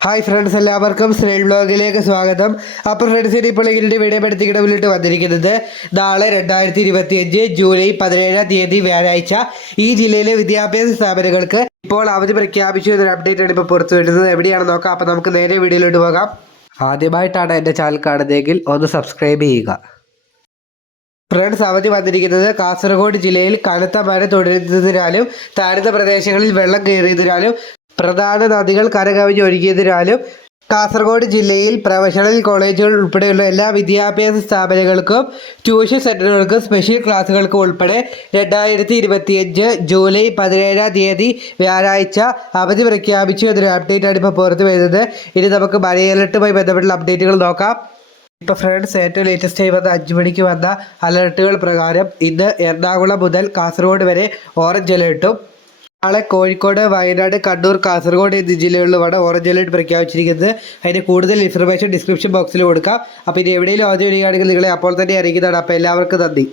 Hi friends എല്ലാവർക്കും snail ബ്ലോഗിലേക്ക് സ്വാഗതം. അപ്പോൾ ഫ്രണ്ട്സ് ഇപ്പോൾ ഇതിന്റെ വീഡിയോ എടുത്തിട്ട് മുന്നിട്ട് വന്നിരിക്കുന്നത് നാളെ രണ്ടായിരത്തി ഇരുപത്തി അഞ്ച് ജൂലൈ പതിനേഴാം തീയതി വ്യാഴാഴ്ച ഈ ജില്ലയിലെ വിദ്യാഭ്യാസ സ്ഥാപനങ്ങൾക്ക് ഇപ്പോൾ അവധി പ്രഖ്യാപിച്ചു എന്നൊരു അപ്ഡേറ്റ് ആണ് ഇപ്പോൾ പുറത്തു വരുന്നത്. എവിടെയാണ് നോക്കാം. അപ്പോൾ നമുക്ക് നേരെ വീഡിയോയിലോട്ട് പോകാം. ആദ്യമായിട്ടാണ് എന്റെ ചാനൽ കാണുന്നതെങ്കിൽ ഒന്ന് സബ്സ്ക്രൈബ് ചെയ്യുക. ഫ്രണ്ട്സ് അവധി വന്നിരിക്കുന്നത് കാസർഗോഡ് ജില്ലയിൽ കനത്ത മഴ തുടരുന്നതിനാലും താഴ്ന്ന പ്രദേശങ്ങളിൽ വെള്ളം കയറിയതിനാലും പ്രധാന നദികൾ കരകവിഞ്ഞ് ഒഴുകിയതിനാലും കാസർഗോഡ് ജില്ലയിൽ പ്രൊഫഷണൽ കോളേജുകൾ ഉൾപ്പെടെയുള്ള എല്ലാ വിദ്യാഭ്യാസ സ്ഥാപനങ്ങൾക്കും ട്യൂഷൻ സെന്ററുകൾക്കും സ്പെഷ്യൽ ക്ലാസ്സുകൾക്കും ഉൾപ്പെടെ രണ്ടായിരത്തി ഇരുപത്തിയഞ്ച് ജൂലൈ പതിനേഴാം തീയതി വ്യാഴാഴ്ച അവധി പ്രഖ്യാപിച്ചു എന്നൊരു അപ്ഡേറ്റാണ് ഇപ്പോൾ പുറത്തു വരുന്നത്. ഇനി നമുക്ക് മഴ ബന്ധപ്പെട്ട അപ്ഡേറ്റുകൾ നോക്കാം. ഇപ്പോൾ ഫ്രണ്ട്സ് ഏറ്റവും ലേറ്റസ്റ്റ് ആയി വന്ന അഞ്ച് മണിക്ക് വന്ന അലർട്ടുകൾ പ്രകാരം ഇന്ന് എറണാകുളം മുതൽ കാസർഗോഡ് വരെ ഓറഞ്ച് അലേർട്ടും നാളെ കോഴിക്കോട് വയനാട് കണ്ണൂർ കാസർഗോഡ് എന്നീ ജില്ലകളിലുമാണ് ഓറഞ്ച് അലേർട്ട് പ്രഖ്യാപിച്ചിരിക്കുന്നത്. അതിന്റെ കൂടുതൽ ഇൻഫർമേഷൻ ഡിസ്ക്രിപ്ഷൻ ബോക്സിൽ കൊടുക്കാം. അപ്പോൾ ഇനി എവിടെയെങ്കിലും ആദ്യം വരികയാണെങ്കിൽ നിങ്ങളെ അപ്പോൾ തന്നെ അറിയിക്കുന്നതാണ്. അപ്പോൾ എല്ലാവർക്കും നന്ദി.